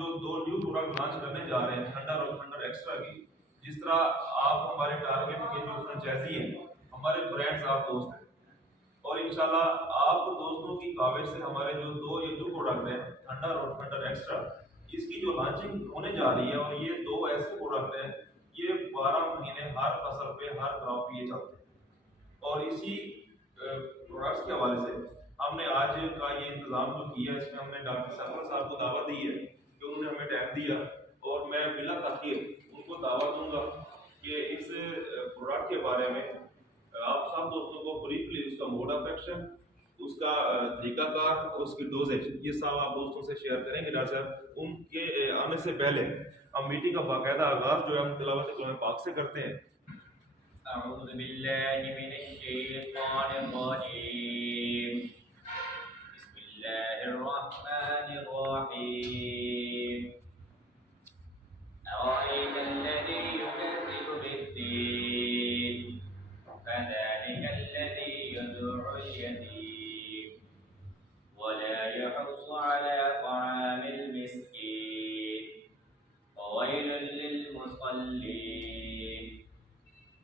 जो दो new product launch करने जा रहे हैं, थंडर और थंडर एक्स्ट्रा की, जिस तरह आप हमारे टारगेट के जो फ्रेंचाइजी हैं, हमारे ब्रांड्स आप दोस्त हैं, और इंशाल्लाह आप दोस्तों की काविश से हमारे जो दो ये न्यू प्रोडक्ट हैं, थंडर और थंडर एक्स्ट्रा, इसकी जो लॉन्चिंग होने जा रही है, और ये दो ऐसे प्रोडक्ट हैं, ये 12 महीने हर फसल पे, हर क्रॉप पे ये चलते हैं। और इसी प्रोडक्ट्स के हवाले से हमने आज का ये इंतजाम जो किया, इसमें हमने डॉक्टर सरवर साहब को दावत दी है कि उन्होंने हमें टाइम दिया, और मैं बिला ताखीर उनको दावत दूंगा कि इस प्रोडक्ट के बारे में आप सब दोस्तों को ब्रीफली उसका मोड ऑफ एक्शन, उसका तरीकाकार और उसकी डोजेज, ये सब आप दोस्तों से शेयर करेंगे। डॉक्टर साहब, उनके आने से पहले हम मीटिंग का बाकायदा आगाज जो है हम तिलावत कलाम पाक से करते हैं। अऊज़ु बिल्लाहि मिनश्शैतानिर्रजीम। बिस्मिल्लाहिर्रहमानिर्रहीम। अरअयतल्लज़ी युकज़्ज़िबु बिद्दीन फ़ज़ालिकल्लज़ी यदु'उल यतीम वला यहुस्सु अला तआमिल मिस्कीन फ़वैलुल लिलमुसल्लीन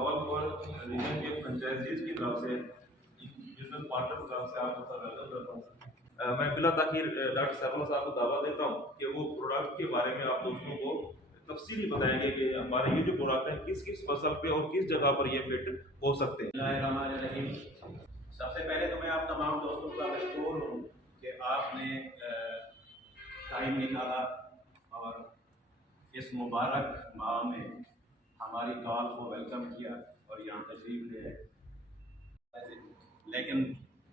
और रीजन के फ्रेंचाइजीज की तरफ से, बिजनेस पार्टनर्स की तरफ से आपको वेलकम करता हूँ। मैं बिला ताखीर डॉक्टर सरवर साहब को दावा देता हूँ कि वो प्रोडक्ट के बारे में आप दोस्तों को तफसीली बताएंगे कि हमारे ये जो प्रोडक्ट है किस किस फसल पे और किस जगह पर ये फिट हो सकते हैं। बिस्मिल्लाहिर्रहमानिर्रहीम। सबसे पहले तो मैं आप तमाम दोस्तों का मशकूर हूँ कि आपने टाइम निकाला और इस मुबारक माह में हमारी कॉल को वेलकम किया और यहाँ तशरीफ ले आए। लेकिन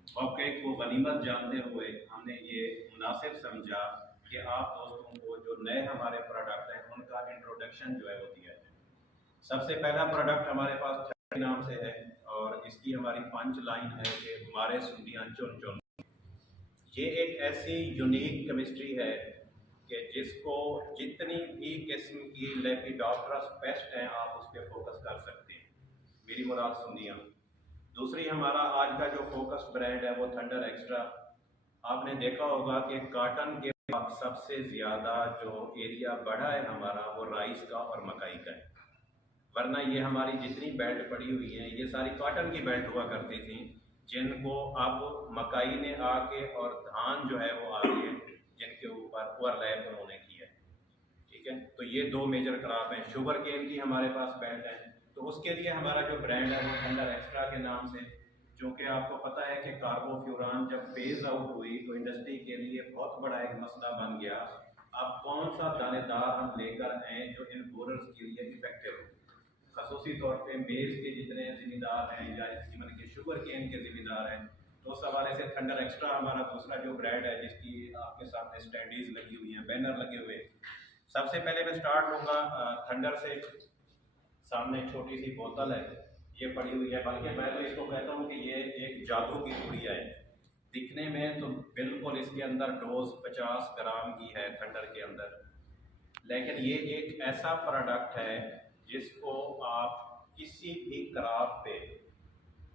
मौके को गनीमत जानते हुए हमने ये मुनासिब समझा कि आप दोस्तों को जो नए हमारे प्रोडक्ट हैं उनका इंट्रोडक्शन जो है वो दिया जाए। सबसे पहला प्रोडक्ट हमारे पास के नाम से है और इसकी हमारी पंच लाइन है कि हमारे सुंडियाँ चुन चुन। ये एक ऐसी यूनिक केमिस्ट्री है कि जिसको जितनी भी किस्म की लेपिडोप्टेरस पेस्ट हैं आप उस पर फोकस कर सकते हैं, मेरी मुराद सुंडियाँ। दूसरी हमारा आज का जो फोकस ब्रांड है वो थंडर एक्स्ट्रा। आपने देखा होगा कि कॉटन के बाद सबसे ज़्यादा जो एरिया बढ़ा है हमारा वो राइस का और मकई का है, वरना ये हमारी जितनी बेल्ट पड़ी हुई हैं ये सारी कॉटन की बेल्ट हुआ करती थी, जिनको अब मकई ने आके और धान जो है वो आके जिनके ऊपर ओवरलैप उन्होंने किया है। ठीक है, तो ये दो मेजर क्रॉप हैं। शुगर केन की हमारे पास बेल्ट है, तो उसके लिए हमारा जो ब्रांड है वो थंडर एक्स्ट्रा के नाम से, क्योंकि आपको पता है कि कार्बोफ्यूरान जब फेज आउट हुई तो इंडस्ट्री के लिए बहुत बड़ा एक मसला बन गया। अब कौन सा दानेदार हम लेकर आएँ जो इन बोरर्स के लिए इफेक्टिव हो, खसूसी तौर पे मेज़ के जितने ज़िम्मेदार हैं या इवन के शुगर केन के ज़िम्मेदार हैं। तो उस हवाले से थंडर एक्स्ट्रा हमारा दूसरा जो ब्रांड है जिसकी आपके सामने स्टैंडीज लगी हुई हैं, बैनर लगे हुए। सबसे पहले मैं स्टार्ट लूँगा थंडर से। सामने छोटी सी बोतल है ये पड़ी हुई है, बल्कि मैं तो इसको कहता हूँ कि ये एक जादू की गुड़िया है। दिखने में तो बिल्कुल इसके अंदर डोज 50 ग्राम की है थंडर के अंदर, लेकिन ये एक ऐसा प्रोडक्ट है जिसको आप किसी भी क्रॉप पे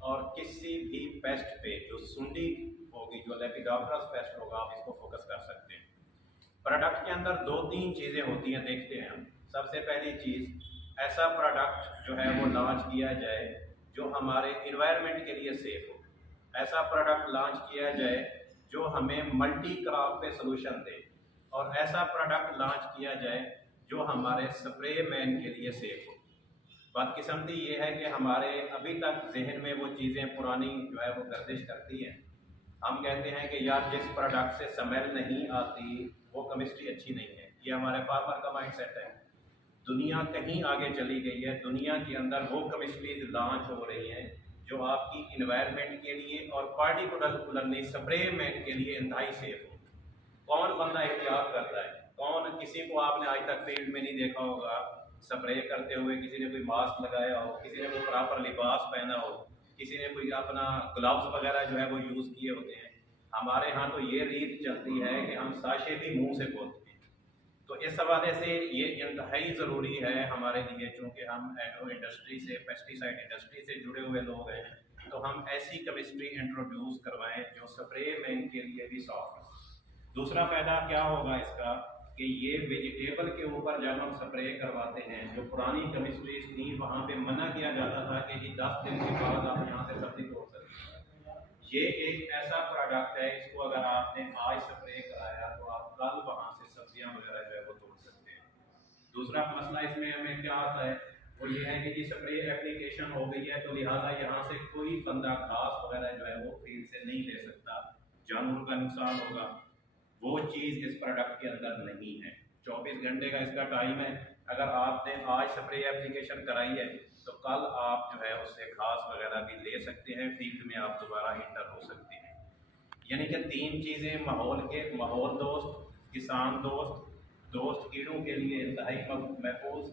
और किसी भी पेस्ट पे जो सुंडी होगी, जो लेपिडोप्टेरस पेस्ट होगा, आप इसको फोकस कर सकते हैं। प्रोडक्ट के अंदर 2-3 चीज़ें होती हैं, देखते हैं हम। सबसे पहली चीज़, ऐसा प्रोडक्ट जो है वो लॉन्च किया जाए जो हमारे इन्वायरमेंट के लिए सेफ हो। ऐसा प्रोडक्ट लॉन्च किया जाए जो हमें मल्टी क्रॉप पे सोल्यूशन दे, और ऐसा प्रोडक्ट लॉन्च किया जाए जो हमारे स्प्रे मैन के लिए सेफ हो। बदकिस्मती ये है कि हमारे अभी तक जहन में वो चीज़ें पुरानी जो है वो गर्दिश करती हैं। हम कहते हैं कि यार जिस प्रोडक्ट से स्मेल नहीं आती वो केमिस्ट्री अच्छी नहीं है। ये हमारे फार्मर का माइंड सेट है। दुनिया कहीं आगे चली गई है, दुनिया के अंदर वो केमिस्ट्रीज लॉन्च हो रही हैं जो आपकी इन्वायरमेंट के लिए और पार्टिकुलरली स्प्रे मैन के लिए इंतहाई सेफ हो। कौन बंदा एहतियात करता है? कौन? किसी को आपने आज तक फील्ड में नहीं देखा होगा स्प्रे करते हुए, किसी ने कोई मास्क लगाया हो, किसी ने कोई प्रॉपर लिबास पहना हो, किसी ने कोई अपना ग्लव्स वगैरह जो है वो यूज़ किए होते हैं। हमारे यहाँ तो ये रीत चलती है कि हम साशे भी मुंह से बोलते हैं। तो इस हवाले से ये इंतहाई ज़रूरी है हमारे लिए, चूँकि हम एग्रो इंडस्ट्री से, पेस्टिसाइड इंडस्ट्री से जुड़े हुए लोग हैं, तो हम ऐसी केमिस्ट्री इंट्रोड्यूस करवाएं जो स्प्रे मैन के लिए भी सॉफ्ट हो। दूसरा फ़ायदा क्या होगा इसका कि ये वेजिटेबल के ऊपर जब हम स्प्रे करवाते हैं, जो पुरानी केमिस्ट्रीज थी वहाँ पे मना किया जाता था कि जी 10 दिन के बाद आप यहाँ से सब्जी तोड़ सकते हैं। ये एक ऐसा प्रोडक्ट है, इसको अगर आपने आज स्प्रे कराया तो आप कल वहाँ से सब्जियाँ वगैरह जो है वो तोड़ सकते हैं। दूसरा मसला इसमें हमें क्या आता है वो ये है कि स्प्रे एप्लीकेशन हो गई है, तो लिहाजा यहाँ से कोई बंदा घास वगैरह जो है वो फील्ड से नहीं ले सकता, जानवरों का नुकसान होगा। वो चीज़ इस प्रोडक्ट के अंदर नहीं है। 24 घंटे का इसका टाइम है। अगर आपने आज स्प्रे एप्लीकेशन कराई है तो कल आप जो है उससे घास वगैरह भी ले सकते हैं, फील्ड में आप दोबारा इंटर हो सकते हैं। यानी कि 3 चीज़ें माहौल दोस्त, किसान दोस्त, दोस्त कीड़ों के लिए इंतहाई महफूज,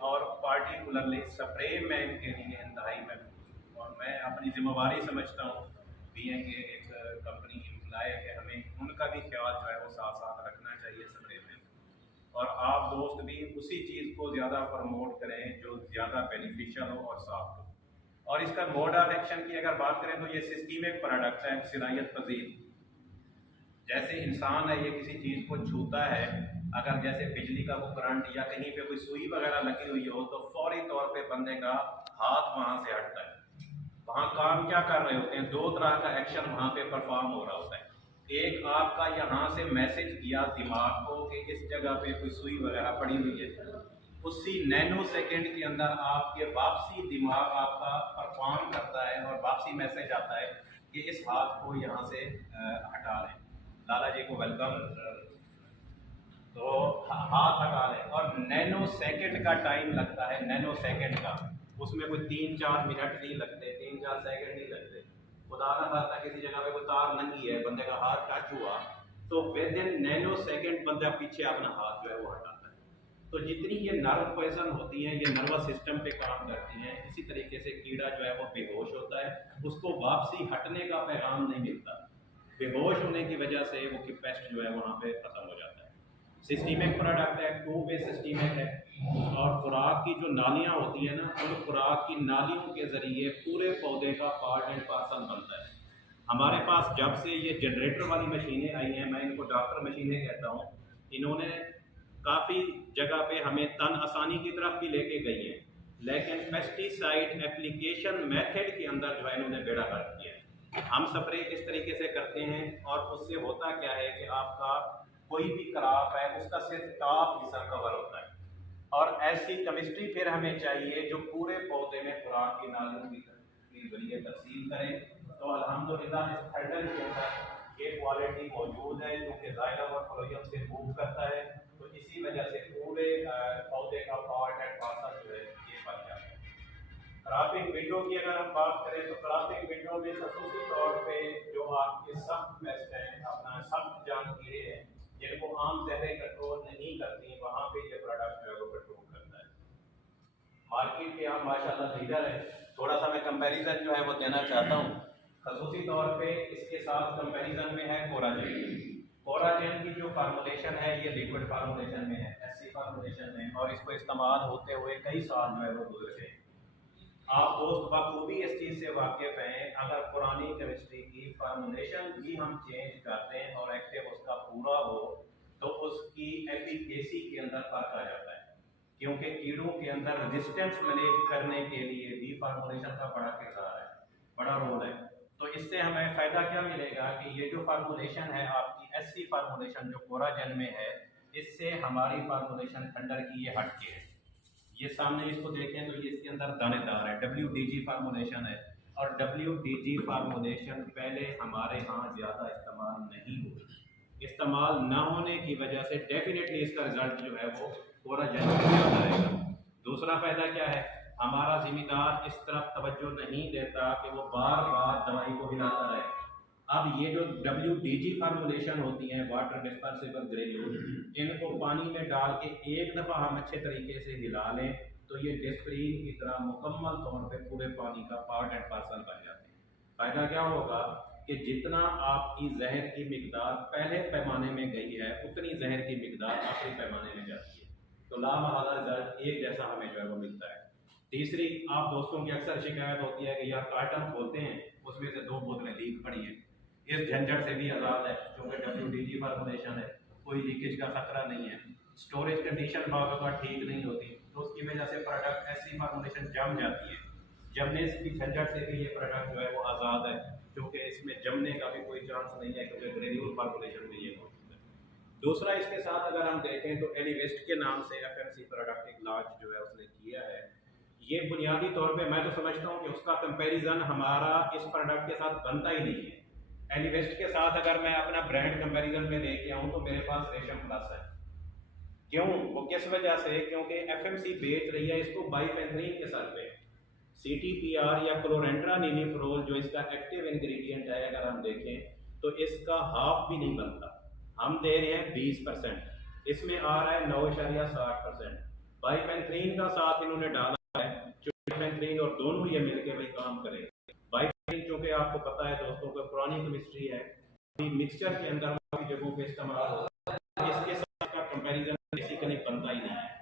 और पार्टिकुलरली स्प्रे मैन के लिए इंतहाई महफूज। और मैं अपनी जिम्मेवारी समझता हूँ बीइंग एक कंपनी एम्प्लॉय के हमें उनका भी ख्याल जो है वो साथ साथ रखना चाहिए स्प्रे मैन। और आप दोस्त भी उसी चीज़ को ज़्यादा प्रमोट करें जो ज़्यादा बेनिफिशियल हो और साफ हो। और इसका मोड ऑफ एक्शन की अगर बात करें तो ये सिस्टमिक प्रोडक्ट है, सिरायत पजीर। जैसे इंसान है ये किसी चीज़ को छूता है, अगर जैसे बिजली का वो करंट या कहीं पे कोई सुई वगैरह लगी हुई हो तो फौरी तौर पे बंदे का हाथ वहाँ से हटता है। वहाँ काम क्या कर रहे होते हैं, 2 तरह का एक्शन वहाँ पे परफॉर्म हो रहा होता है। एक आपका यहाँ से मैसेज किया दिमाग को कि इस जगह पे कोई सुई वगैरह पड़ी हुई है, उसी नैनो सेकेंड के अंदर आपके वापसी दिमाग आपका परफॉर्म करता है और वापसी मैसेज आता है कि इस हाथ को यहाँ से हटा लें। लाला जी को वेलकम। तो हाथ हटा लें और नैनो सेकेंड का टाइम लगता है, नैनो सेकेंड का, उसमें कोई 3-4 मिनट नहीं लगते, 3-4 सेकेंड नहीं लगते। खुदा ना खास्ता किसी जगह पे कोई तार नंगी है, बंदे का हाथ टच हुआ तो विद इन नैनो सेकेंड बंदा पीछे अपना हाथ जो है वो हटाता है। तो जितनी ये नर्व पॉइजन होती हैं ये नर्वस सिस्टम पे काम करती हैं। इसी तरीके से कीड़ा जो है वो बेहोश होता है, उसको वापसी हटने का पैगाम नहीं मिलता, बेहोश होने की वजह से वो की पेस्ट जो है वहाँ पे खत्म हो जाता है। सिस्टमिक प्रोडक्ट है, 2 वे सिस्टमिक है। और खुराक की जो नालियाँ होती है ना, उन खुराक की नालियों के ज़रिए पूरे पौधे का पार्ट एंड पार्सल बनता है। हमारे पास जब से ये जनरेटर वाली मशीनें आई हैं, मैं इनको डॉक्टर मशीनें कहता हूँ, इन्होंने काफ़ी जगह पे हमें तन आसानी की तरफ भी लेके गई है, लेकिन पेस्टिसाइड एप्लीकेशन मेथड के अंदर जो है इन्होंने बेड़ा गर्क किया है। हम स्प्रे इस तरीके से करते हैं और उससे होता क्या है कि आपका कोई भी क्रॉप है उसका सिर्फ टॉप हिस्सा कवर होता है। और ऐसी केमिस्ट्री फिर हमें चाहिए जो पूरे पौधे में खुराक की नालियों की जरिए तकसीम करें। तो अल्हम्दुलिल्लाह इस थर्डल के अंदर ये क्वालिटी मौजूद है जो कि जायलम और फ्लोएम से मूव करता है। तो इसी वजह से पूरे पौधे का पार्ट एंड पार्सल जो है ये बन जाता है। क्रॉपिंग विंडो की अगर हम बात करें तो क्रॉपिंग विंडो में खसूसी तौर पे जो आपके सख्त पेस्ट हैं, अपना सख्त जान कीड़े हैं जिनको आम जहरें कंट्रोल नहीं करती, वहाँ पे ये प्रोडक्ट जो है वो कंट्रोल करता है। मार्केट के हम माशाल्लाह लीडर है। थोड़ा सा मैं कंपैरिजन जो है वो देना चाहता हूँ। खसूसी तौर पे इसके साथ कंपैरिजन में है कोराजेन। कोराजेन की जो फार्मूलेशन है ये लिक्विड फार्मूलेशन में है, SC फार्मूलेशन में, और इसको इस्तेमाल होते हुए कई साल जो है वो गुजर गए। आप दोस्त बखूबी इस चीज़ से वाकिफ हैं, अगर पुरानी केमिस्ट्री की फार्मूलेशन भी हम चेंज कर दें और एक्टिव उसका पूरा हो तो उसकी एफिकेसी के अंदर फर्क आ जाता है, क्योंकि कीड़ों के अंदर रेजिस्टेंस मैनेज करने के लिए भी फार्मूलेशन का बड़ा किरदार है, बड़ा रोल है। तो इससे हमें फ़ायदा क्या मिलेगा कि ये जो फार्मूलेशन है आपकी SC फार्मूलेशन जो कोराजेन में है, इससे हमारी फार्मूलेशन थंडर की ये हट के है। ये सामने इसको देखें तो ये इसके अंदर दानेदार है, WDG फार्मूलेशन है। और WDG फार्मूलेशन पहले हमारे यहाँ ज़्यादा इस्तेमाल नहीं हुई। इस्तेमाल न होने की वजह से डेफिनेटली इसका रिजल्ट जो है वो कोराजेन से ज़्यादा रहेगा। दूसरा फ़ायदा क्या है, हमारा ज़िम्मेदार इस तरफ तवज्जो नहीं देता कि वो बार बार दवाई को हिलाता रहे। अब ये जो WDG फार्मूलेशन होती हैं, वाटर डिस्पर्सिबल ग्रेन्यूल, इनको पानी में डाल के एक दफ़ा हम अच्छे तरीके से हिला लें तो ये डिस्प्रीन की तरह मुकम्मल तौर पे पूरे पानी का पार्ट एंड पार्सल बन जाते हैं। फ़ायदा क्या होगा कि जितना आपकी जहर की मिकदार पहले पैमाने में गई है उतनी जहर की मिकदार आखिरी पैमाने में जाती है। तो लामहला रिजल्ट एक जैसा हमें जो है वो मिलता है। तीसरी, आप दोस्तों की अक्सर शिकायत होती है कि यार कार्टन खोलते हैं उसमें से 2 बोतलें लीक पड़ी हैं। इस झंझट से भी आज़ाद है क्योंकि WDG फार्मूलेशन है, कोई लीकेज का खतरा नहीं है। स्टोरेज कंडीशन बार ठीक नहीं होती तो उसकी वजह से प्रोडक्ट ऐसी फार्मूलेशन जम जाती है। जमने की झंझट से भी ये प्रोडक्ट जो है वो आज़ाद है क्योंकि इसमें जमने का भी कोई चांस नहीं है क्योंकि ग्रेन्यूल फार्मूलेशन में ये मौजूद है। दूसरा, इसके साथ अगर हम देखें तो एलिवेस्ट के नाम से FMC प्रोडक्ट एक लॉन्च जो है उसने किया है। ये बुनियादी तौर पे मैं तो समझता हूँ कि उसका कंपैरिजन हमारा इस प्रोडक्ट के साथ बनता ही नहीं है। एलिवेस्ट के साथ अगर मैं अपना ब्रांड कंपैरिजन में लेके आऊँ तो मेरे पास रेशम प्लस है। क्यों? वो किस वजह से? क्योंकि FMC बेच रही है इसको बाइफेंथ्रीन के सर पे। CTPR या क्लोरेंट्रानिलीप्रोल जो इसका एक्टिव इंग्रेडिएंट है अगर हम देखें तो इसका हाफ भी नहीं बनता। हम दे रहे हैं 20%, इसमें आ रहा है 9.60%। बाइफेंथ्रीन का साथ इन्होंने डाला है, बाइफेंथ्रीन और दोनों ये मिलकर भाई काम करेंगे। बाइफेंथ्रीन चूंकि आपको पता है दोस्तों को पुरानी केमिस्ट्री है, मिक्सचर के अंदर काफी जगहों पे इस्तेमाल होता है, इसके साथ का कंपैरिजन बेसिकली बनता ही नहीं है।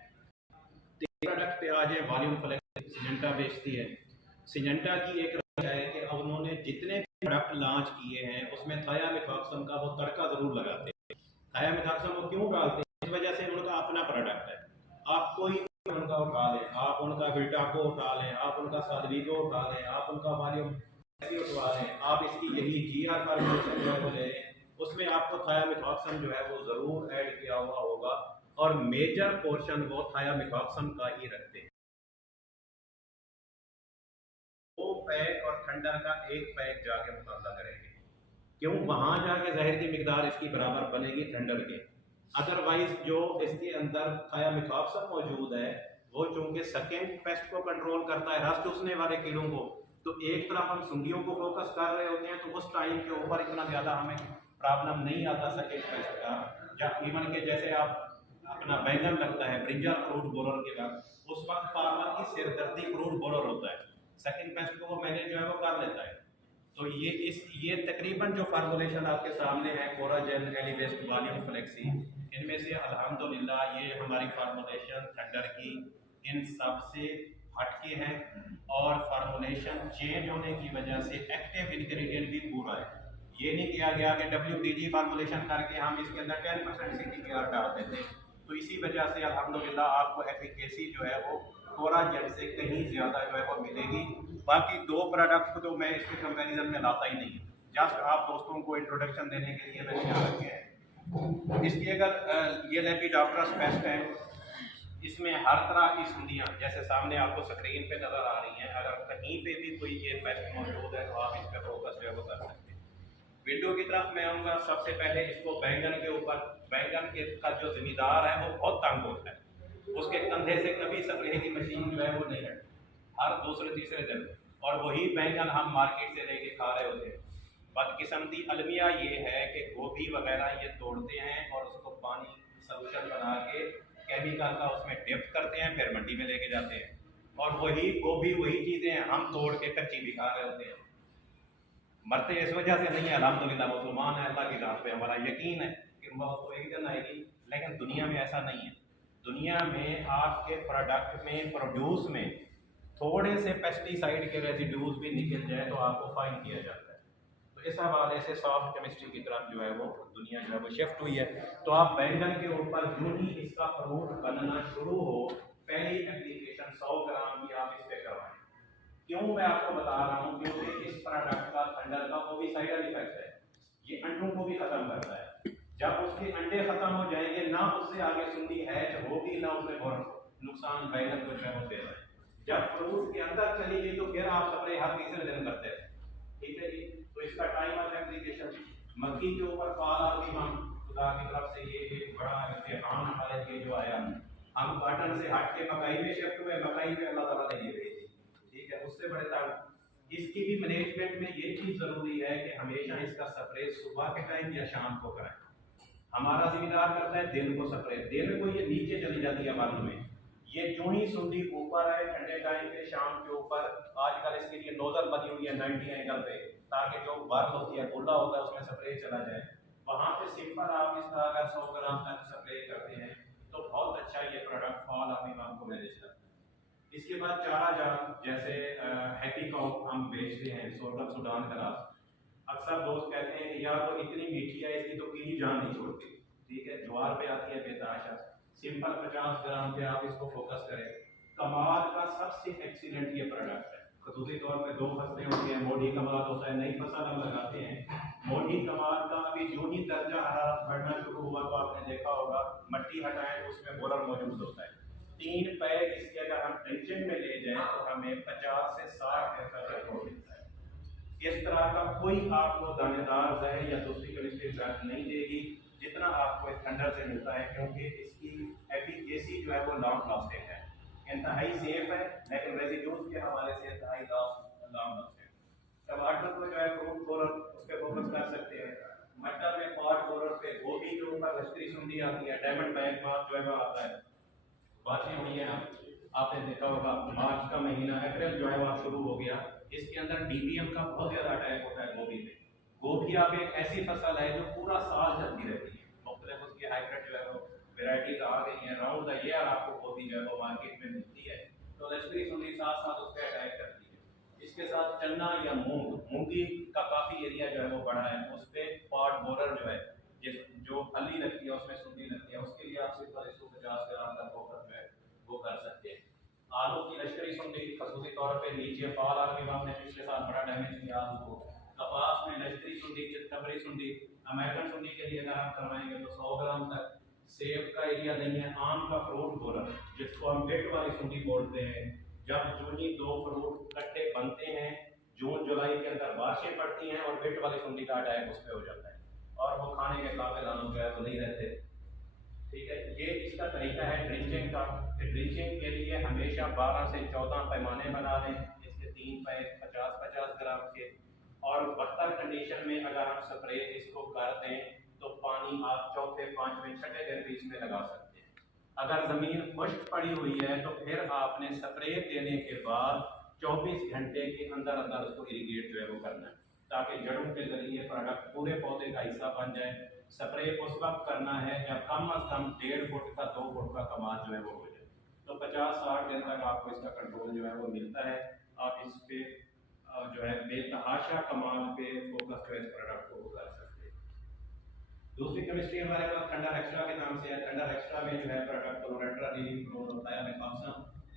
प्रोडक्ट पे आ जाए वॉल्यूम फ्लेक्स, सिजेंटा बेचती है। सिजेंटा की एक रवैया है कि उन्होंने जितने प्रोडक्ट लॉन्च किए हैं उसमें थायामिथॉक्सम का वो तड़का जरूर लगाते हैं। थायामिथॉक्सम वो क्यों डालते हैं? इस वजह से उनका अपना प्रोडक्ट है। आप कोई उनका उठा लें, आप उनका विल्टाको उठा लें, आप उनका सादवीगो उठा लें, आप उनका वॉल्यूम उठा लें, आप इसकी यही GR फार्मूलेशन जो है वो ले लें, उसमें आपको थायामिथॉक्सम जो है वो जरूर ऐड किया हुआ होगा और मेजर पोर्शन वो थायामिथॉक्सम का ही रखते हैं। 2 पैक और थंडर का 1 पैक जाके मुकाबला करेंगे। क्यों? वहां जाके जहर की मिकदार इसकी बराबर बनेगी थंडर के। अदरवाइज जो इसके अंदर थायामिथॉक्सम मौजूद है वो चूंकि सेकेंड पेस्ट को कंट्रोल करता है, रस चूसने वाले कीड़ों को, तो एक तरफ हम सुंडियों को फोकस कर रहे होते हैं तो उस टाइम के ऊपर इतना ज़्यादा हमें प्रॉब्लम नहीं आता सेकेंड पेस्ट का। या इवन के जैसे आप अपना बैंगन लगता है ब्रिंजल फ्रूट बोलर के बाद, उस वक्त फार्मर की सिरदर्दी फ्रूट बोलर होता है, सेकेंड पेस्ट को वो मैनेज जो है वो कर लेता है। तो ये तकरीबन जो फार्मूलेशन आपके सामने है कोराजेल, एलिवेस्ट, वॉल्यूम फ्लेक्सी, इनमें से अल्हम्दुलिल्लाह ये हमारी फार्मूलेशन थंडर की इन सब से हटके हैं और फार्मूलेशन चेंज होने की वजह से एक्टिव इंग्रेडिएंट भी पूरा है। ये नहीं किया गया कि WDG फार्मूलेशन करके हम इसके अंदर 10% CTPR डाल देते, तो इसी वजह से अल्हम्दुलिल्लाह आपको एफिकेसी जो है वो कोराजेल से कहीं ज़्यादा जो है वो मिलेगी। बाकी 2 प्रोडक्ट को तो मैं इसके कंपैरिजन में लाता ही नहीं, जस्ट आप दोस्तों को इंट्रोडक्शन देने के लिए मैंने यहाँ रखे हैं। इसकी अगर ये लेपिडोप्टेरस पेस्ट है, इसमें हर तरह की सुंडियाँ जैसे सामने आपको स्क्रीन पे नज़र आ रही हैं, अगर कहीं पे भी कोई ये पेस्ट मौजूद है तो आप इस पर फोकस जो है वो कर सकते हैं। विंडो की तरफ मैं आऊँगा, सबसे पहले इसको बैंगन के ऊपर, बैंगन के का जो जिम्मेदार है वो बहुत तंग होता है, उसके कंधे से कभी स्प्रे की मशीन जो है वो नहीं हटती, हर दूसरे तीसरे दिन, और वही बैंगन हम मार्केट से लेके खा रहे होते हैं। बदकिस्मती अलमिया ये है कि गोभी वगैरह ये तोड़ते हैं और उसको पानी सॉल्यूशन बना के केमिकल का उसमें डिप करते हैं, फिर मंडी में लेके जाते हैं, और वही गोभी वही चीज़ें हम तोड़ के कच्ची भी खा रहे होते हैं। मरते इस वजह से नहीं है, अल्हम्दुलिल्लाह मुसलमान है, अल्लाह की ज़ात पे हमारा यकीन है कि मौत तो एक दिन आएगी, लेकिन दुनिया में ऐसा नहीं है। दुनिया में आपके प्रोडक्ट में, प्रोड्यूस में थोड़े से पेस्टिसाइड के रेजिड्यूज भी निकल जाए तो आपको फाइन किया जाता है। तो इस हवाले से सॉफ्ट केमिस्ट्री की तरफ जो है वो दुनिया जो है वो शिफ्ट हुई है। तो आप बैंगन के ऊपर जो ही इसका फ्रूट बनना शुरू हो, पहली एप्लीकेशन 100 ग्राम की आप इस पे करवाएं। क्यों मैं आपको बता रहा हूँ? क्योंकि इस प्रोडक्ट का थंडर का वो भी साइड इफेक्ट है, ये अंडों को भी खत्म करता है। जब उसके अंडे खत्म हो जाएंगे ना उससे आगे सुंडी हैच होगी ना उसमें और नुकसान बैंगन को जो दे रहा है। जब फ्रूट के अंदर चली गई तो फिर आप स्प्रे हर तीसरे दिन करते हैं, ठीक है जी। तो इसका टाइम ऑफ एप्लीकेशन, मक्की के ऊपर पाला भी हम खुदा की तरफ से ये एक बड़ा इम्तिहान हमारे लिए जो आया, हम कॉटन से हट के मकई में शिफ्ट हुए, मकई में अल्लाह ताला ने ये भेजी, ठीक है, उससे बड़े तक इसकी भी मैनेजमेंट में ये चीज़ ज़रूरी है कि हमेशा इसका स्प्रे सुबह के टाइम या शाम को कराएं। हमारा जिम्मेदार करता है दिन को स्प्रे, दिन को ये नीचे चली जाती है बालू में, ये जो ही सुंडी ऊपर है ठंडे टाइम पे शाम के ऊपर, आजकल इसके लिए नोजल बनी हुई है 90 एंगल पे, ताकि जो बर्फ होती है बुल्ला होता है उसमें स्प्रे चला जाए। वहाँ पे सिंपल आप इस तरह का 100 ग्राम तक स्प्रे करते हैं तो बहुत अच्छा ये प्रोडक्ट फॉल आर्मीवर्म को मैनेज करता है। इसके बाद चारा जात जैसे हैप्पी काउ हम बेचते हैं, सोरगम सूडान ग्रास। अक्सर दोस्त कहते हैं कि यार वो इतनी मीठी है इसकी तो कीड़ी जान नहीं छोड़ती, ठीक है, ज्वार पे आती है बेतहाशा। सिंपल 50 ग्राम पे आप इसको फोकस करें। कमाल का सबसे एक्सीलेंट ये प्रोडक्ट है। खसूसी तौर पे 2 फसलें होती हैं, मोटी कमाल होता है, नई फसल हम लगाते हैं। मोटी कमाल का अभी जो ही दर्जा हरारत बढ़ना शुरू हुआ तो आपने देखा होगा मट्टी हटाएं तो उसमें बोरर मौजूद होता है। 3 पैक इसके अगर हम ड्रिंचिंग में ले जाएं तो हमें 50 से 60 का पेट्रोल मिलता है। इस तरह का कोई आपको दानेदार जहर या दूसरी केमिस्ट्री ड्रग नहीं देगी जितना आपको इस थंडर से मिलता है, क्योंकि इसकी एफिकेसी जो है वो लॉन्ग लास्टिंग है, इंतहाई सेफ है, लेकिन रेजिड्यूज के हवाले से इंतहाई लॉन्ग लास्टिंग। टमाटर को जो है फ्रूट बोरर उस पर फोकस कर सकते हैं। मटर में पॉट बोरर पे, गोभी के ऊपर लश्करी सुंडी आती है, डायमंड बैग मार्क जो है वो आता है। बातें हुई हैं, आपने देखा होगा मार्च का महीना, अप्रैल जो है वो शुरू हो गया, इसके अंदर डीबीएम का बहुत ज्यादा अटैक होता है गोभी पे। गोभी आप एक ऐसी फसल है जो पूरा साल चलती रहती है, मुख्तलिफ उसकी हाइब्रिड जो है वो वेराइटीज आ गई हैं, राउंड द ईयर आपको गोभी जो है वो मार्केट में मिलती है, तो लश्करी सुंडी साथ साथ उस पर अटैक करती है। इसके साथ चना या मूंगी का काफी एरिया जो है वो बड़ा है, उस पर पॉट बोरर जो है जो फली लगती है उसमें सुंडी लगती है, उसके लिए आप सिर्फ 150 ग्राम का फोकस जो है वो कर सकते हैं। आलू की लश्करी सुंडी खसूसी तौर पे नीचे फॉल आर्मीवर्म ने पिछले साल बड़ा डैमेज किया आलू को। कपास में लश्करी सुंडी, चितकबरी सुंडी, अमेरिकन सुंडी के लिए अगर हम करवाएंगे तो 100 ग्राम तक। सेब का एरिया नहीं है, आम का फ्रूट बोरर जिसको हम बिट वाली सुंडी बोलते हैं, जब जो ही 2 फ्रूट इकट्ठे बनते हैं जून जुलाई के अंदर बारिशें पड़ती हैं और बिट वाली सुंडी का अटैक उस पर हो जाता है और वो खाने के काबिल आलू जो है वो नहीं रहते, ठीक है। ये इसका तरीका है ड्रिंचिंग का। ड्रिंचिंग के लिए हमेशा 12 से 14 पैमाने बना लें, इसके 3 पैक 50-50 ग्राम के, और बदतर कंडीशन में अगर हम स्प्रे इसको कर दें तो पानी आप चौथे 5वें 6ठे दिन भी इसमें लगा सकते हैं। अगर ज़मीन खुश्क पड़ी हुई है तो फिर आपने स्प्रे देने के बाद 24 घंटे के अंदर अंदर उसको इरीगेट जो है वो करना है, ताकि जड़ों के जरिए प्रोडक्ट पूरे पौधे का हिस्सा बन जाए। स्प्रे उस वक्त करना है जब कम अज कम 1.5 फुट का 2 फुट का कमाल जो है वो हो जाए, तो 50-60 दिन तक आपको इसका कंट्रोल जो है वो मिलता है। आप इस पे जो है बेतहाशा कमाल पे फोकस जो है इस प्रोडक्ट को कर सकते हैं। दूसरी केमिस्ट्री हमारे पास थंडर एक्स्ट्रा के नाम से है। थंडर एक्स्ट्रा में जो है प्रोडक्ट क्लोरेंट्रा नीलीफ्लोर होता है,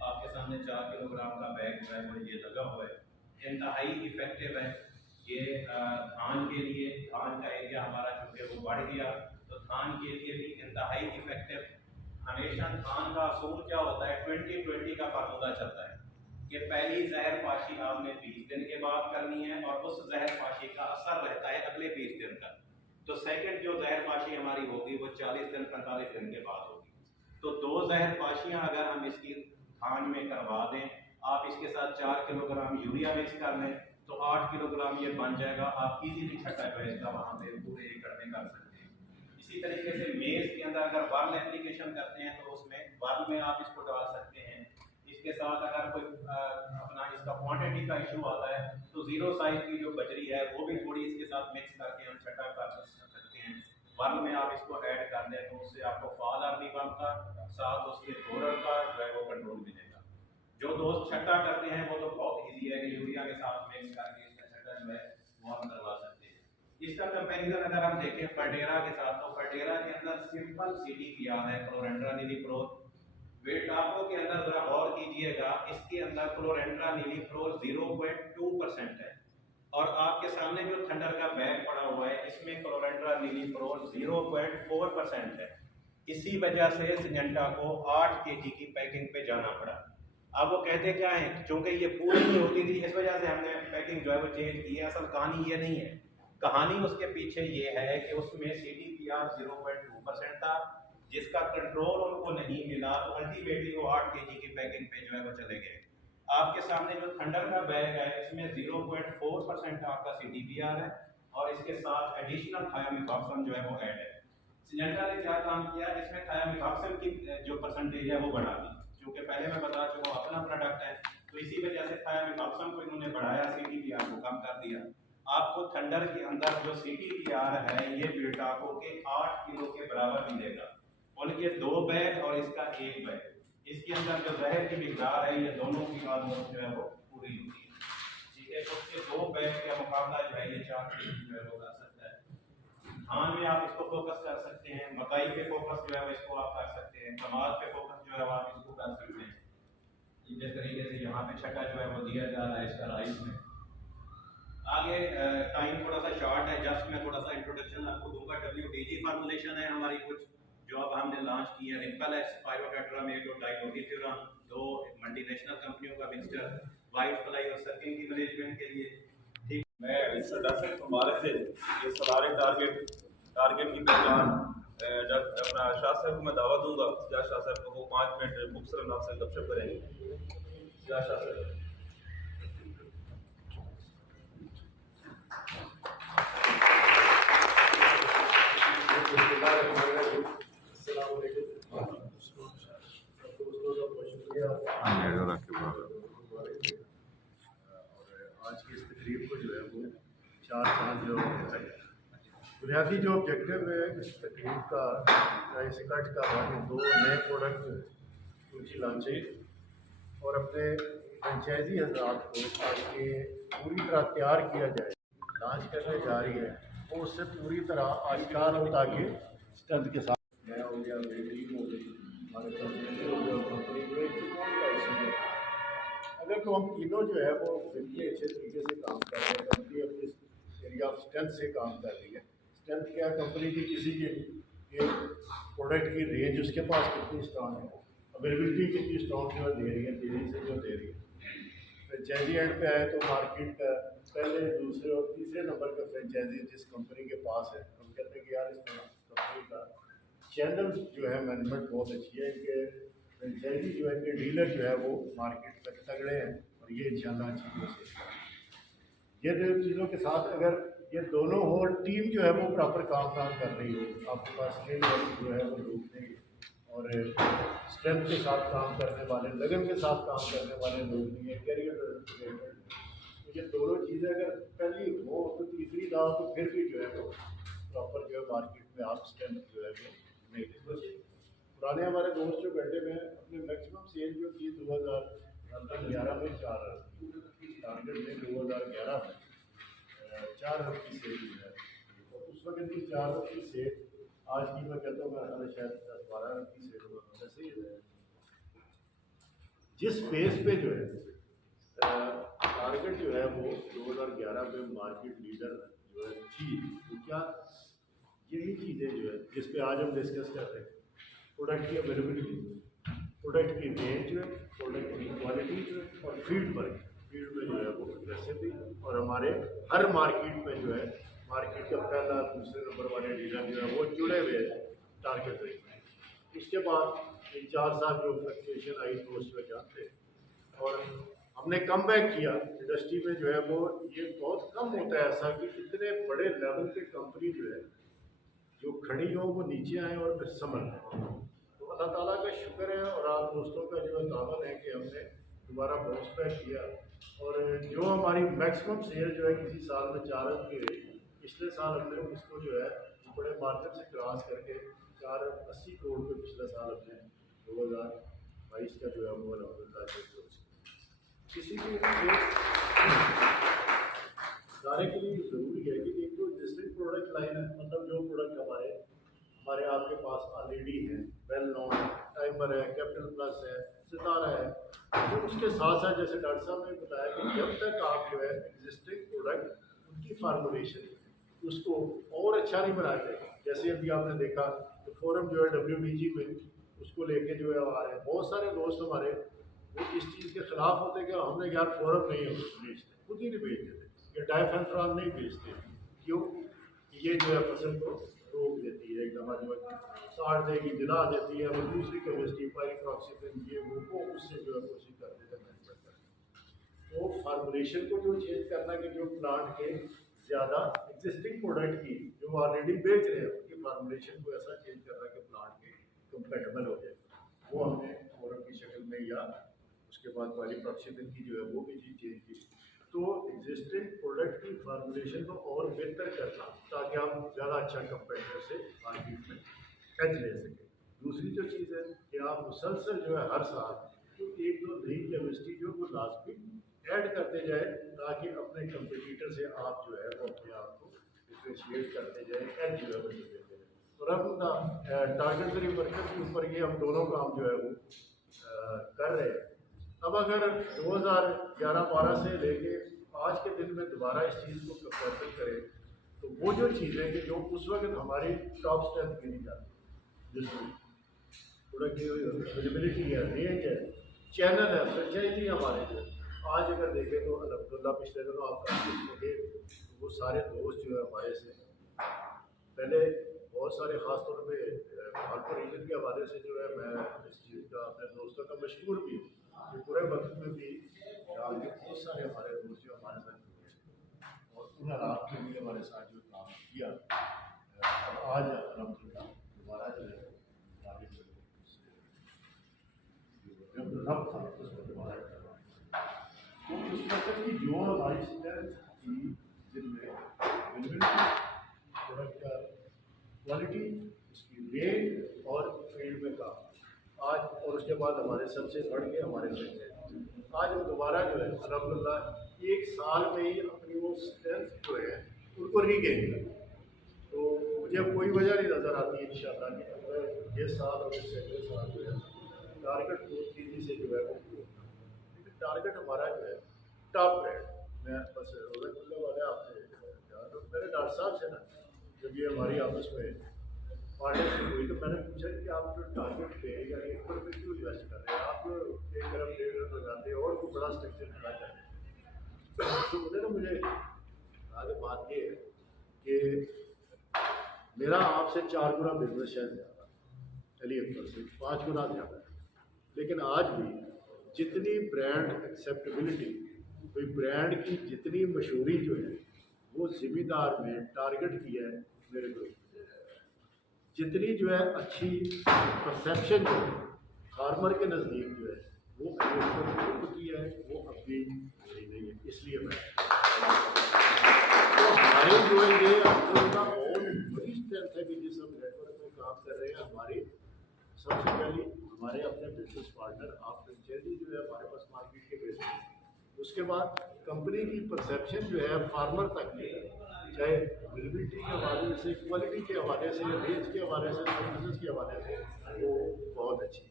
आपके सामने 4 किलोग्राम का बैग जो है वो ये लगा हुआ है, इंतहाई इफेक्टिव है ये धान के लिए। धान का एरिया हमारा चूंकि वो बढ़ गया तो धान के लिए भी इंतहाई इफेक्टिव। हमेशा धान का असूल क्या होता है, 20-20 का फार्मूला चलता है कि पहली जहर पाशी आपने 20 दिन के बाद करनी है और उस जहर पाशी का असर रहता है अगले 20 दिन तक। तो सेकंड जो जहर पाशी हमारी होगी वो 40 दिन 45 दिन के बाद होगी। तो 2 जहर पाशियाँ अगर हम इसकी धान में करवा दें, आप इसके साथ 4 किलोग्राम यूरिया मिक्स कर लें तो 8 किलोग्राम ये बन जाएगा। आप इजीली छटा जो है इसका वहाँ पे पूरे एकड़ में कर सकते हैं। इसी तरीके से मेज के अंदर अगर वर्म एप्लीकेशन करते हैं तो उसमें वर्म में आप इसको डाल सकते हैं। इसके साथ अगर कोई अपना इसका क्वांटिटी का इशू आता है तो 0 साइज की जो बजरी है वो भी थोड़ी इसके साथ मिक्स करके हम छटा कर सकते हैं। वर्म में आप इसको ऐड कर दें तो उससे आपको फॉल आर्मीवर्म का साथ उसके बोरर का जो है वो कंट्रोल मिलेगा। जो दोस्त छटा करते हैं वो तो बहुत इजी है कि यूरिया के साथ मिक्स करके इसका छटा जो है वो हम करवा सकते हैं। इसका कंपैरिजन अगर हम देखें फर्टेरा के साथ तो फर्टेरा के अंदर सिंपल CTPR है क्लोरेंट्रा नीलीफ्लोर। वेटाको के अंदर जरा गौर कीजिएगा, इसके अंदर क्लोरेंट्रा नीलीफ्लोर 0.2% है और आपके सामने जो थंडर का बैग पड़ा हुआ है इसमें क्लोरेंट्रा नीलीफ्लोर 0.4% है। इसी वजह से सिंजेंटा को 8 kg की पैकिंग पे जाना पड़ा। अब वो कहते क्या है, क्योंकि ये पूरी नहीं होती थी इस वजह से हमने पैकिंग जो है वो चेंज की है। असल कहानी ये नहीं है, कहानी उसके पीछे ये है कि उसमें CTPR 0.2% था जिसका कंट्रोल उनको नहीं मिला तो अल्टीमेटली वो 8 kg की पैकिंग पे जो है वो चले गए। आपके सामने जो थंडर का बैग है इसमें 0.4% आपका CTPR है और इसके साथ एडिशनल थायोमिथॉक्सम जो है वो ऐड है। सिंजेंटा ने क्या काम किया, इसमें थायोमिथॉक्सम की जो परसेंटेज है वो बढ़ा दी, क्योंकि पहले मैं बता चुका अपना प्रोडक्ट है तो इसी वजह से थायोमिथॉक्सम को इन्होंने बढ़ाया, CTPR को कम कर दिया। आपको थंडर के अंदर जो CTPR है ये बिल्टाको के 8 किलो के बराबर मिलेगा। उनके 2 बैग और इसका 1 बैग, इसके अंदर जो जहर की मिकदार है ये दोनों की ऑलमोस्ट जो है वो पूरी होती है। ठीक है, उसके 2 बैग का मुकाबला जो है ये 4 किलो जो है वो कर सकता है। धान में आप इसको फोकस कर सकते हैं, मकई पे फोकस जो है वो इसको आप कर सकते हैं, कमाल पे फोकस जो है वो आप इसको कर सकते हैं। जिस तरीके से यहाँ पे छक्का जो है वो दिया जा रहा है इसका राइस में। आगे टाइम थोड़ा सा शॉर्ट है, जस्ट मैं थोड़ा सा इंट्रोडक्शन आपको दूंगा। WDG फार्मूलेशन है हमारी कुछ जो अब हमने लॉन्च की है। रिंकल है, पायरोटेट्रामेट और डाइक्लोरोथियोन, 2 मल्टीनेशनल कंपनियों का मिक्सचर वाइट फ्लाई और सर्किंग की मैनेजमेंट के लिए। ठीक, मैं इंट्रोडक्शन हमारे से ये सारे टारगेट की पहचान जब अपना शाह साहब को मैं दावा दूंगा, शाह साहब को वो 5 मिनट मुख्तसर आपसे गपशप करेंगे। शाह साहब आज की इस तकरीब को जो है वो 4 5 जो है बुनियादी जो ऑब्जेक्टिव है इस तकरीब का इस इकट्ठ का कि 2 नए प्रोडक्ट जो है उनकी लॉन्चिंग और अपने फ्रेंचाइजी हजरात को ताकि पूरी तरह तैयार किया जाए, लॉन्च करने जा रही है वो उससे पूरी तरह आश्कार हो ताकि स्ट्रेंथ के साथ मैं हो गया, मेरी टीम हो गई, हमारे कंपनी हो गया, कंपनी को एक अगर तो हम तीनों जो है वो बिल्कुल अच्छे तरीके से काम कर रहे हैं, कंपनी अपनी एरिया ऑफ स्ट्रेंथ से काम कर रही है। स्ट्रेंथ क्या कंपनी की किसी के प्रोडक्ट की रेंज उसके पास कितनी स्ट्रॉन्ग है, अवेलेबिलिटी कितनी स्ट्रॉन्ग जो दे रही है, तेज़ी से जो दे रही है। फ्रेंचाइजी एंड पे आए तो मार्केट पहले दूसरे और तीसरे नंबर का फ्रेंचाइजी जिस कंपनी के पास है, हम कहते हैं कि यार इस कंपनी का चैनल जो है मैनेजमेंट बहुत अच्छी है, इनके फ्रेंचाइजी जो है इनके डीलर जो है वो मार्केट में तगड़े हैं और ये इंशाल्लाह चीज़ों से ये 2 चीज़ों के साथ अगर ये दोनों हो, टीम जो है वो प्रॉपर काम कर रही हो, आपके पास जो है वो लोग नहीं और स्ट्रेंथ के साथ काम करने वाले, लगन के साथ काम करने वाले लोग नहीं है, कैरियर रिलेटेड, तो ये दोनों चीज़ें अगर पहली हो तो तीसरी ना हो तो फिर भी जो है वो प्रॉपर जो है मार्केट में आप स्ट्रेंथ जो है वो नहीं दे। पुराने हमारे दोस्त जो बैठे हुए हैं अपने मैक्सिमम सेल जो की 2011 में 4 टारगेट में 2011 में 4 अरब की सेल है और उस वक्त की 4 अरब की सेल आज की मैं कहता हूँ मैं शायद 10-12 अरब की सेल होगा, वैसे ही है। जिस बेस पे जो है टारगेट जो है वो 2011 में मार्केट लीडर जो है थी, तो क्या यही चीज़ें जो है जिस पे आज हम डिस्कस कर रहे हैं, प्रोडक्ट की अवेलेबिलिटी, प्रोडक्ट की रेंज जो है, प्रोडक्ट की क्वालिटी जो है और फील्ड में जो है वो रेसिपी और हमारे हर मार्केट में जो है मार्केट का पहला दूसरे नंबर वाले डीलर जो है वो जुड़े हुए टारगेट रेट में। उसके बाद इन 4 साल जो फ्लक्चुएशन आई तो उसमें जानते और हमने कम बैक किया इंडस्ट्री में जो है वो ये बहुत कम होता है ऐसा कि इतने बड़े लेवल पे कंपनी जो है जो खड़ी हो वो नीचे आए और फिर समझ लें। तो अल्लाह ताला का शुक्र है और आप दोस्तों का जो तावन है कि हमने दोबारा बाउंस बैक किया और जो हमारी मैक्सिमम सेल जो है किसी साल में 4 अरब की रही, पिछले साल हमने उसको जो है बड़े मार्केट से क्रॉस करके 4 अरब 80 करोड़ पे पिछले साल हमने 2022 का जो है वो अलहमदुलिल्लाह किसी भी सारे के लिए ज़रूरी है कि एक तो एग्जिस्टिंग प्रोडक्ट लाइन है, मतलब जो प्रोडक्ट हमारे आपके पास ऑलरेडी है, वेल नोन है, टाइमर है, कैपिटल प्लस है, सितारा है, तो उसके साथ साथ जैसे डॉक्टर साहब ने बताया कि जब तक आप जो है एग्जिस्टिंग प्रोडक्ट उनकी फार्मूलेशन उसको और अच्छा नहीं बनाते, जैसे अभी आपने देखा तो फोरम जो है WDG में उसको लेके जो है आ रहे हैं बहुत सारे दोस्त हमारे वो इस चीज़ के खिलाफ होते कि हमने यार फोरम नहीं है बेचते, खुद ही नहीं बेचते थे, ये डायफेनफ्रान नहीं बेचते, क्यों? ये जो है फसल को रोक देती है, एकदम जो साड़ देगी, जला देती है, वो दूसरी केमिस्ट्री पाइरोक्सीफेन ये वो उससे जो है कोशिश करते थे मैनेजमेंट करना। तो फार्मूलेशन को जो चेंज करना कि जो प्लांट के ज़्यादा एग्जिस्टिंग प्रोडक्ट की जो ऑलरेडी बेच रहे हैं उनकी फार्मूलेशन को ऐसा चेंज करना कि प्लांट के कंपेटेबल हो जाए, वो हमने फोरम की शक्ल में या उसके बाद पाइरोक्सीफेन की जो है वो भी चीज़ चेंज की तो एग्जिस्टिंग प्रोडक्ट की फार्मूलेशन को और बेहतर करना ताकि हम ज़्यादा अच्छा कंपेटिटर से मार्केट में एज ले सकें। दूसरी जो चीज़ है कि आप मुसलसल जो है हर साल तो एक दो नई केमिस्ट्री जो वो लाजमी ऐड करते जाए ताकि अपने कंपटीटर से आप जो है वो अपने आप को डिफ्रेंशिएट करते जाए, एज जो है वो देते जाए। और अब टारगेट करी वर्कर्स के ऊपर ये हम दोनों काम जो है वो कर रहे हैं। अब अगर 2011-12 से लेके आज के दिन में दोबारा इस चीज़ को कंपेरिजन करें तो वो जो चीज़ें कि जो उस वक्त हमारी टॉप स्ट्रेंथ गिनी जाती जिसमें प्रोडक्ट की विजिबिलिटी है, रेंज है, चैनल है, फ्रेंचाइजी हमारे जो आज अगर देखें तो अल्हम्दुलिल्लाह पिछले दिनों आपका होंगे वो सारे दोस्त जो है हमारे से पहले बहुत सारे ख़ास तौर पर भागपुर रीजन के हवाले से जो है मैं इस चीज़ का अपने दोस्तों का मशहूर भी हूँ कि पूरे वक्त में भी यहाँ के बहुत सारे हमारे दोस्त जो हमारे साथ जुड़े और उन हालात में भी हमारे साथ जो काम किया और आज अल्हम्दुलिल्लाह दोबारा जो है आगे चल रब था उसको दोबारा तो उस वक्त की जो हमारी स्ट्रेंथ थी जिनमें प्रोडक्ट का क्वालिटी, उसकी रेंज और फील्ड में काम आज और उसके बाद हमारे सबसे बढ़ के हमारे फ्रेंचाइजी आज हम दोबारा जो है अल्हम्दुलिल्लाह एक साल में ही अपनी वो स्ट्रेंथ जो है उनको रीगेन कर। तो मुझे कोई वजह नहीं नज़र आती इंशाअल्लाह कि अगर ये साल और इससे अगले साल जो है टारगेट बहुत तेज़ी से जो है वो लेकिन टारगेट हमारा जो है टॉप ग्रेड। मैं बस रोज़ा वाले आपसे मेरे डॉक्टर साहब से ना जब ये हमारी आपस में पार्टनरशिप हुई तो मैंने पूछा कि आप जो टारगेट पे या एक पर क्यों इन्वेस्ट कर रहे हैं, आप एक तरफ 1.5 लगाते हैं और कोई बड़ा स्ट्रक्चर खड़ा कर रहे हैं। तो उन्होंने मुझे आगे बात ये है कि मेरा आपसे 4 गुना बिजनेस शायद ज़्यादा चलिए पर से 5 गुना ज़्यादा है, लेकिन आज भी जितनी ब्रांड एक्सेप्टेबिलिटी कोई ब्रांड की जितनी मशहूरी जो है वो ज़िम्मेदार में टारगेट किया है मेरे ग्रुप जितनी जो है अच्छी परसेप्शन जो है फार्मर के नज़दीक जो है वो ग्रुप की है वो अपनी नहीं है। इसलिए मैं तो हमारे जो है ये अपना और बड़ी स्ट्रेंथ है कि जिस हम नेटवर्क में काम कर रहे हैं हमारी सबसे पहले हमारे अपने बिजनेस पार्टनर आप फ्रेंचाइजी जो है हमारे पास मार्केट के बेस में, उसके बाद कंपनी की परसेप्शन जो है फार्मर तक की चाहे विजिबिलिटी के हवाले से, क्वालिटी के हवाले से, रेंज के हवाले से, सर्विसेज के हवाले से वो बहुत अच्छी।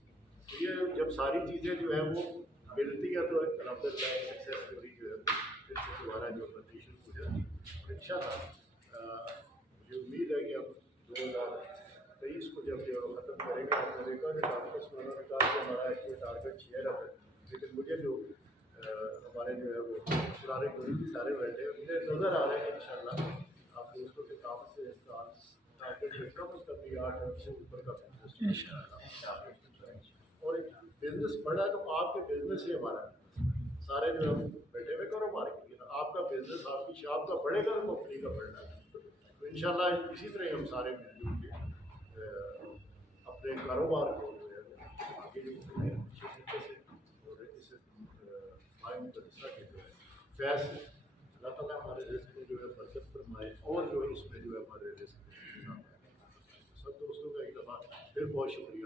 तो ये जब सारी चीज़ें जो है वो मिलती है तो अल्हम्दुलिल्लाह सक्सेस स्टोरी जो है फिर से दोबारा जो बननी शुरू हो जाती है। और इंशाअल्लाह मुझे उम्मीद है कि हम 2023 को जब जो ख़त्म करेंगे आपने देखा कि टारगेट्स में उन्होंने कहा कि हमारा एक्चुअल टारगेट 6 है, लेकिन मुझे जो हमारे जो है वो पुराने ग्रुप भी सारे बैठे हैं मुझे नज़र आ रहे हैं इंशाअल्लाह आप दोस्तों के काम से इसका टारगेट कम से कम 8 से ऊपर का और एक बिजनेस बढ़ा तो आपके बिजनेस ही हमारा सारे जो हम बैठे हुए कारोबार की तो आपका बिजनेस आपकी शॉप का बढ़ेगा तो कंपनी का बढ़ना तो इंशाअल्लाह इसी तरह हम सारे मिलजुल के अपने कारोबार को जो है आगे जो अच्छे तरीके से और इस मुदरसा के जो है फैस अल्लाह ताला हमारे रिस्क में जो है बरकत फरमाए और जो है इसमें जो है हमारे रिस्क सब दोस्तों का एक दफ़ा फिर बहुत शुक्रिया।